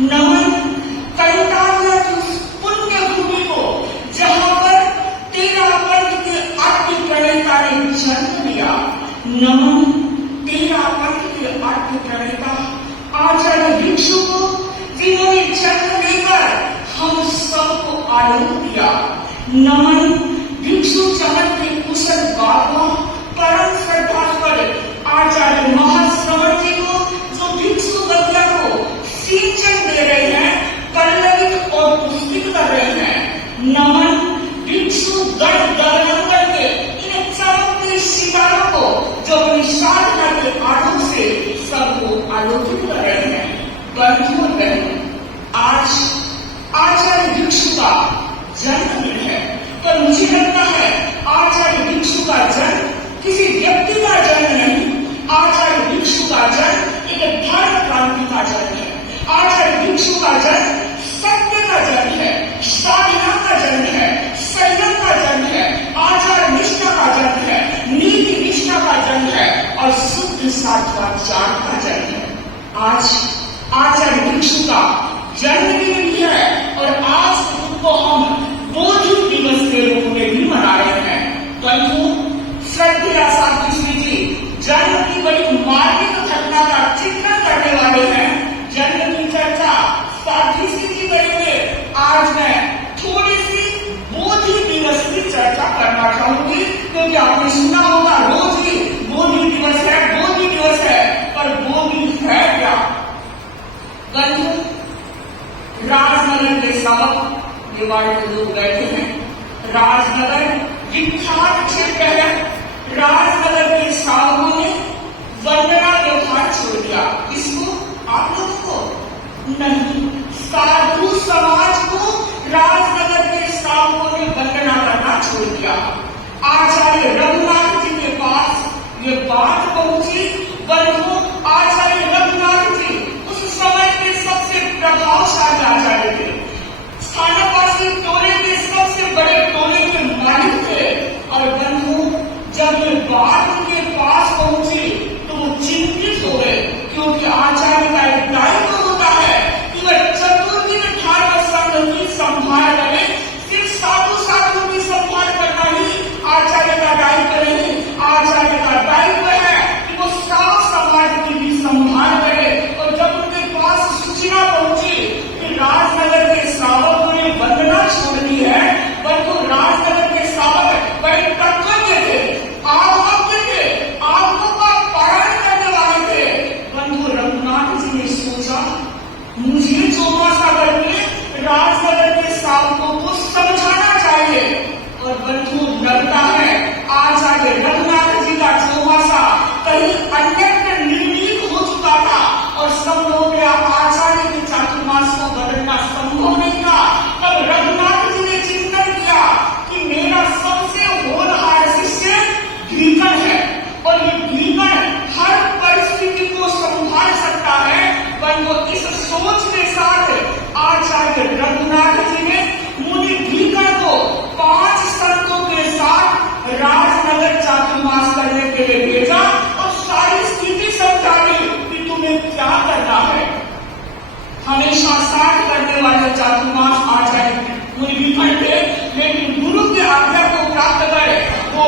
नमन कंटालिया की उस पुण्य भूमि को जहां पर तेरा पंथ के आद्य प्रणेता ने जन्म लिया। नमन तेरा पंथ के आद्य प्रणेता आचार्य भिक्षु को, जिन्होंने जन्म लेकर हम सबको आलोक दिया। नमन भिक्षु चमन के कुशल बाबा परम श्रद्धास्पद आचार्य महाश्रवण जी को, जो भिक्षु गद्या को सिंचन दे रहे हैं, पल्लवित और पुष्पित कर रहे हैं। नमन भिक्षु गण दरगंगर के इन चमकते सितारों को, जो अपनी साधना के आलोक से सबको आलोकित कर रहे हैं। बंधुओं बहनों, आज आचार्य भिक्षु का जन्मदिन है, पर मुझे लगता है आचार्य भिक्षु का जन्म किसी व्यक्ति का जन्म नहीं, आचार्य भिक्षु का जन्म एक धर्म क्रांति का जन्म है। आचार्य भिक्षु का जन्म सत्य का जन्म है, साधना का जन्म है, संयम का जन्म है, आचार निष्ठा का जन्म है, नीति निष्ठा का जन्म है और शुद्ध सात्वाचार का जन्म है। आज आचार्य भिक्षु का जन्मदिन भी है और आज उनको हम बोधि दिवस के रूप में भी मना रहे हैं। बंधु, श्रद्धेय साध्वी श्री जी जन्म की बड़ी मार्मिक घटना का चित्रण करने वाले हैं। जन्म की चर्चा साध्वी श्री जी करेंगे। आज मैं थोड़ी सी बोधि दिवस की चर्चा करना चाहूंगी, क्योंकि आपने सुना होगा रोज ही बोधि दिवस है, बोधि दिवस है, पर बोधि है क्या? बंधु, राजनगर के साहब निवाड़े के लोग बैठे हैं। राजनगर विख्यात क्षेत्र है। राजनगर के साधुओं ने वंदना व्यवहार छोड़ दिया। किसको? आप लोगों को नहीं, साधु समाज को राजनगर के साधुओं ने वंदना करना छोड़ दिया। आचार्य रघुनाथ जी के पास ये बात पहुंची। बंधु, आचार्य रघुनाथ जी उस समय के सबसे प्रभावशाली आचार्य थे, स्थानवासी टोले के सबसे बड़े टोले के मालिक थे। और बंधु, जब ये बात उनके पास पहुंची तो वो चिंतित हो गए, क्योंकि आचार्य का एक दायित्व होता है कि वह चतुर्दिन धर्म संघ की संभाल करे। सिर्फ साधु की संभाल करना ही आचार्य का दायित्व नहीं, आचार्य का दायित्व है कि वो साफ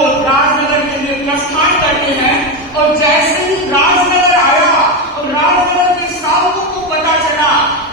वो राजनगर के लिए प्रस्थान करते हैं। और जैसे ही राजनगर आया और राजनगर के श्रावकों को पता चला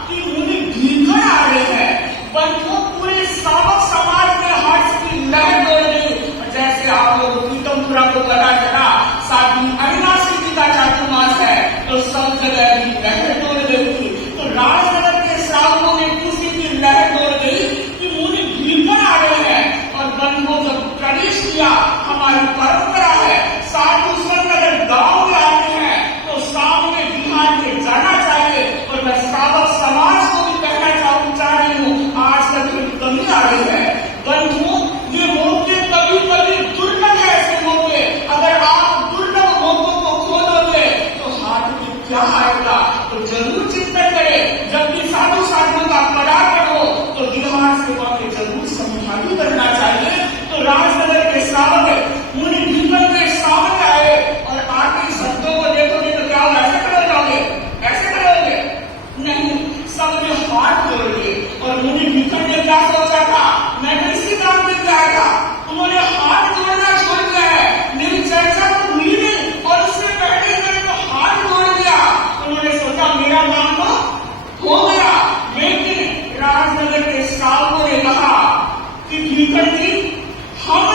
कि मुनि भीखन आ रहे हैं, बंधुओं पूरे श्रावक समाज में हर्ष की लहर दौड़ गई। और जैसे आप लोग पीतमपुरा को पता चला साथ ही अविनाशी जी का चातुर्मास है, तो सब जगह की लहर दौड़ गई थी। तो राजनगर के श्रावकों में खुशी की लहर दौड़ गई कि मुनि भीखन आ रहे हैं। और बंधुओं जब प्रवेश किया, हमारी परंपरा है साधु संत अगर गांव में आते हैं तो सामने बिहार के जाना चाहिए। और मैं श्रावक समाज को भी कहना चाह रही हूँ, आज तक कमी आ रही है। बंधुओं, ये मौके कभी कभी दुर्लभ है। ऐसे मौके अगर आप दुर्लभ मौकों को खो दोगे तो हाथ में क्या आएगा। तो जरूर चिंतन करें, जब भी साधु साधुओं का पराक्रम हो तो बिहार सेवा में जरूर समझानी करना चाहिए। तो राजनगर के श्रावक मुनि भीखन के सामने आए और आके संतों को देखोगे तो क्या ऐसे खड़े जाओगे, ऐसे करोगे नहीं, सब ने हाथ जोड़ लिए। और मुनि भीखन ने क्या सोचा था, मैं तो इसी काम में गया था, उन्होंने हाथ जोड़ना छोड़ दिया है, मेरी चर्चा तो हुई नहीं और उससे पहले मैंने तो हाथ जोड़ दिया। उन्होंने सोचा मेरा काम तो हो गया। लेकिन राजनगर के श्रावकों ने कहा कि भीखन जी, हम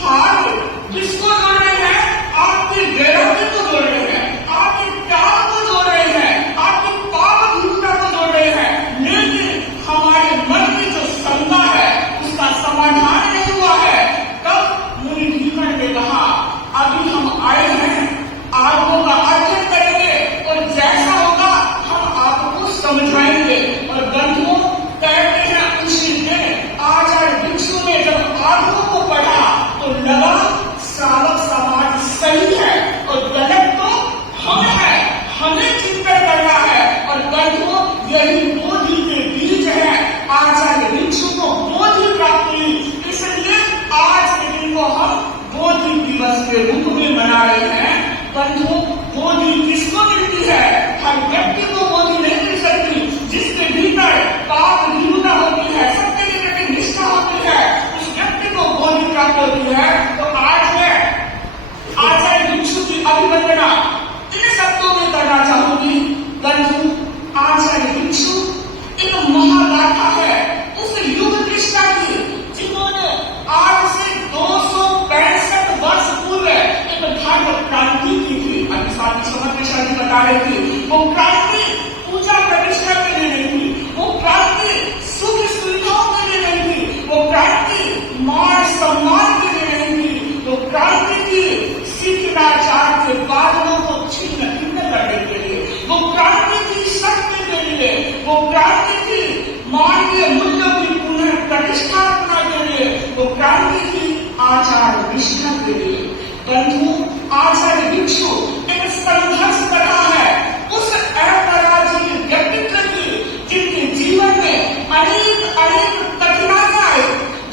हाथ किसको जोड़ रहे हैं, आपके गैरती को जोड़ रहे हैं, आपके त्याग को जोड़ रहे हैं, आपके पाप भूलता को जोड़ रहे हैं। लेकिन हमारे मन की जो शंका है उसका समाधान नहीं हुआ है। तब मुनि भीखन ने कहा, अभी हम आए हैं, आगों का अध्ययन करेंगे और जैसा होगा हम आपको समझाएंगे। और बंधुओं, कहते हैं उसी दिन आचार्य भिक्षु ने जब आगों को पढ़ा तो लगा श्रावक समाज सही है और गलत तो हम है, हमें चिंतन करना है। और बंधुओं, यही बोधि के बीज है। आचार्य भिक्षु को बोधि प्राप्त हुई, इसलिए आज के दिन को हम बोधि दिवस के रूप में मना रहे हैं। बंधुओं, बोधि किसको मिलती है, हर व्यक्ति को बोधि नहीं मिल सकती। जिसके भीतर पाप विरुद्धा होती है, सत्य के प्रति निष्ठा होती है, उस व्यक्ति को बोधि प्राप्त होती है। तो आज मैं आचार्य भिक्षु की अभिवंदना इन शब्दों में करना चाहूंगी। बंधु, आचार्य भिक्षु एक महागाथा है उस युग निष्ठा की, जिन्होंने आज से 265 वर्ष पूर्व एक धर्म क्रांति की थी। अभी साथी समझ जी बता रही थी, वो क्रांति पूजा प्रतिष्ठा के लिए नहीं थी, वो क्रांति सुख सुविधाओं के लिए नहीं थी, वो क्रांति मान सम्मान के लिए नहीं थी, वो क्रांति थी शिक्षाचार के बादलों को छिन्न भिन्न करने के लिए, वो क्रांति थी सत्य के लिए, वो क्रांति थी मानवीय मूल्यों की पुनः प्रतिष्ठापना के लिए, वो क्रांति थी आचार निष्ठा के लिए। बंधु, आचार्य भिक्षु एक संघर्ष कथा है उस अपराधी व्यक्तित्व की, जिनके जीवन में अनेक अनेक कठिनाइयां आई,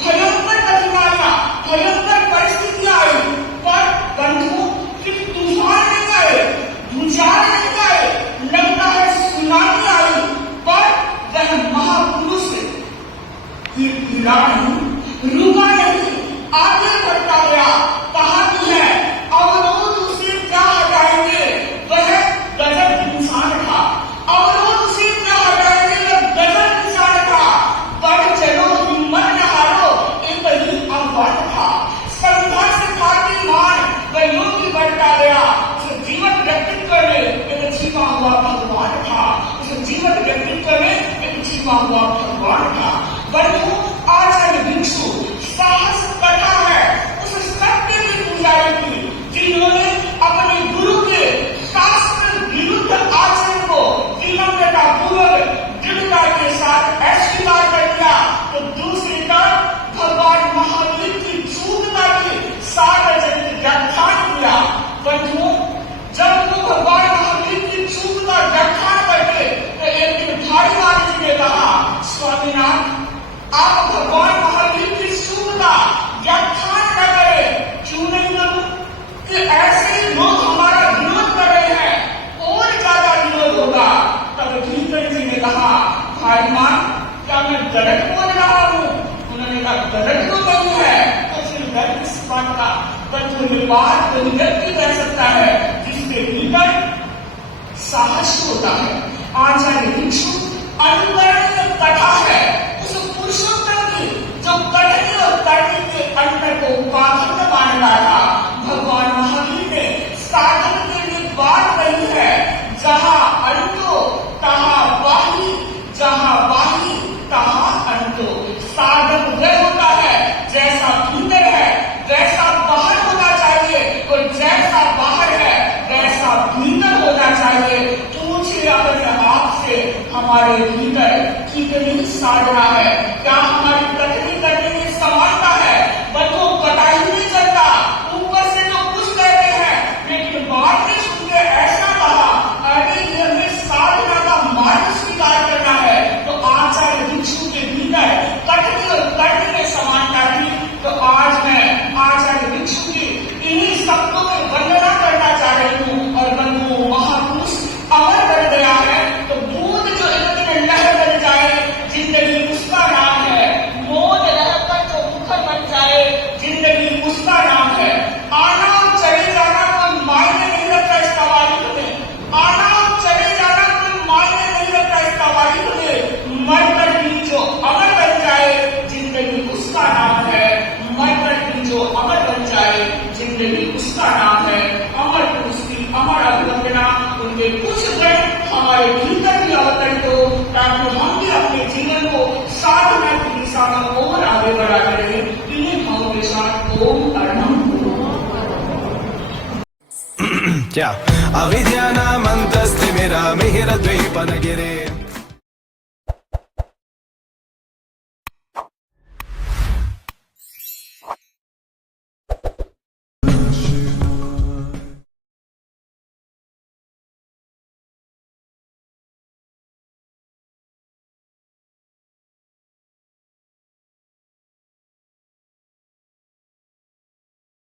भयंकर कठिनाइयां, भयंकर परिस्थितियां आई। पर बंधु, फिर तूफान नहीं आए, भूचाल नहीं आए, लगता है सुनामी आई, पर वह महापुरुष गिरा नहीं, रुका नहीं, आगे बढ़ता गया। कहा है अवरोध उसे क्या हटाएंगे, वह कर इस बात का, परंतु ये बात कोई व्यक्ति कर सकता है जिसके भीतर साहस होता है। आचार्य भिक्षु अनुकरणीय कथा है उस पुरुषोत्तम की जो कठिन और कठिन के अंतर को काठिन्य मान रहा था। भगवान महावीर ने साधन के लिए बात कही है, जहाँ अंतो तहाँ बाही, जहाँ बाही तहाँ अंतो। साधक वह होता है जैसा भीतर है वैसा बाहर होना चाहिए, और जैसा बाहर है वैसा भीतर होना चाहिए। पूछिए अपने आप से, हमारे भीतर कितनी साधना है? क्या हमारी कथनी करने में समानता है? बंधुओं पता ही नहीं चलता, ऊपर से तो कुछ कहते हैं लेकिन बाद में सुन के ऐसा कहा, अरे ये हमें साधना का मार्ग स्वीकार करना है। तो आचार्य भिक्षु के भीतर कठनी और कठिन में समानता थी। तो आज मैं आचार्य भिक्षु की इन्हीं शब्दों में वंदना करना चाह रही हूँ। और बंधुओं महापुरुष अमर बन गया है, तो दूध जो इतने लहर बन जाए जिंदगी उसका नाम है। मोद रहकर जो मुखर बन जाए जिंदगी उसका नाम है। आना चले जाना कोई मायने नहीं रखता इस कवाली में, आना चले जाना कोई मायने नहीं रखता इस कवाली में। मरकर भी जो अमर बन जाए जिंदगी उसका नाम है। मरकर भी जो अमर बन जाए जिंदगी उसका नाम है। अमर पुरुष की अमर अभिवंदना, उनके कुछ गुण हमारे भीतर भी अवतरित हो, ताकि हम भी अपने जीवन को साधना की दिशा में और आगे बढ़ाते रहे। इन्हीं भावों के साथ ओम अर्णम क्या अविद्यानामन्तस्तिमिरमिहिरद्वीपनगिरे